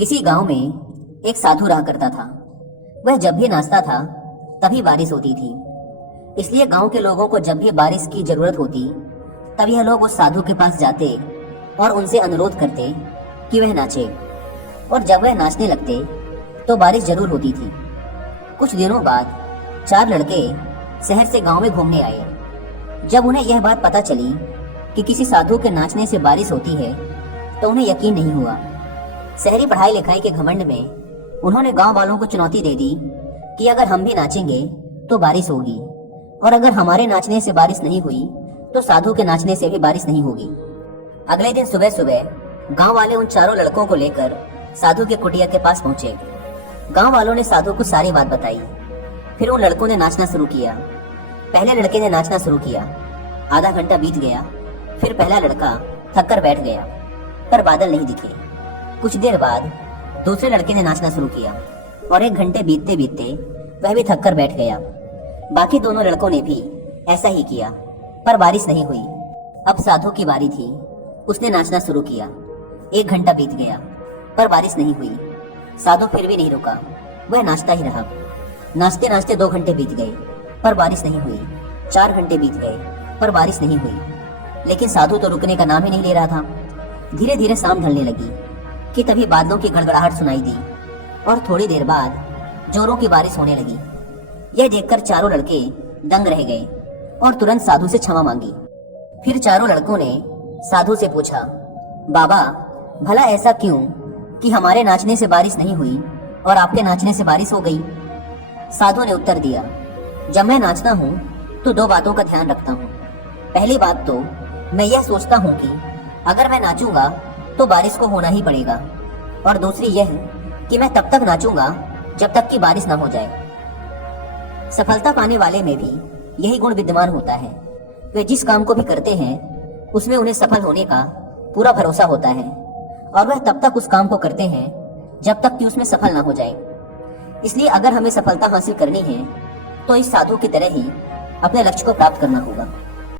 किसी गांव में एक साधु रहा करता था। वह जब भी नाचता था तभी बारिश होती थी। इसलिए गांव के लोगों को जब भी बारिश की जरूरत होती तब यह लोग उस साधु के पास जाते और उनसे अनुरोध करते कि वह नाचे, और जब वह नाचने लगते तो बारिश जरूर होती थी। कुछ दिनों बाद 4 लड़के शहर से गांव में घूमने आए। जब उन्हें यह बात पता चली कि किसी साधु के नाचने से बारिश होती है तो उन्हें यकीन नहीं हुआ। शहरी पढ़ाई लिखाई के घमंड में उन्होंने गांव वालों को चुनौती दे दी कि अगर हम भी नाचेंगे तो बारिश होगी, और अगर हमारे नाचने से बारिश नहीं हुई तो साधु के नाचने से भी बारिश नहीं होगी। अगले दिन सुबह सुबह गांव वाले उन चारों लड़कों को लेकर साधु के कुटिया के पास पहुंचे। गांव वालों ने साधु को सारी बात बताई। फिर उन लड़कों ने नाचना शुरू किया। पहले लड़के ने नाचना शुरू किया। आधा घंटा बीत गया। फिर पहला लड़का थक कर बैठ गया, पर बादल नहीं दिखे। कुछ देर बाद दूसरे लड़के ने नाचना शुरू किया, और 1 घंटे बीतते बीतते वह भी थक कर बैठ गया। बाकी दोनों लड़कों ने भी ऐसा ही किया, पर बारिश नहीं हुई। अब साधु की बारी थी। उसने नाचना शुरू किया। 1 घंटा बीत गया, पर बारिश नहीं हुई। साधु फिर भी नहीं रुका, वह नाचता ही रहा। नाचते नाचते 2 घंटे बीत गए, पर बारिश नहीं हुई। 4 घंटे बीत गए, पर बारिश नहीं हुई। लेकिन साधु तो रुकने का नाम ही नहीं ले रहा था। धीरे धीरे शाम ढलने लगी कि तभी बादलों की गड़गड़ाहट सुनाई दी, और थोड़ी देर बाद जोरों की बारिश होने लगी। यह देखकर चारों लड़के दंग रह गए और तुरंत साधु से क्षमा मांगी। फिर चारों लड़कों ने साधु से पूछा, बाबा, भला ऐसा क्यों कि हमारे नाचने से बारिश नहीं हुई और आपके नाचने से बारिश हो गई? साधु ने उत्तर दिया, जब मैं नाचता हूँ तो 2 बातों का ध्यान रखता हूँ। पहली बात तो मैं यह सोचता हूँ कि अगर मैं नाचूंगा तो बारिश को होना ही पड़ेगा, और दूसरी यह कि मैं तब तक नाचूंगा जब तक कि बारिश ना हो जाए। सफलता पाने वाले में भी यही गुण विद्यमान होता है। वे जिस काम को भी करते हैं उसमें उन्हें सफल होने का पूरा भरोसा होता है, और वह तब तक उस काम को करते हैं जब तक कि उसमें सफल ना हो जाए। इसलिए अगर हमें सफलता हासिल करनी है तो इस साधु की तरह ही अपने लक्ष्य को प्राप्त करना होगा।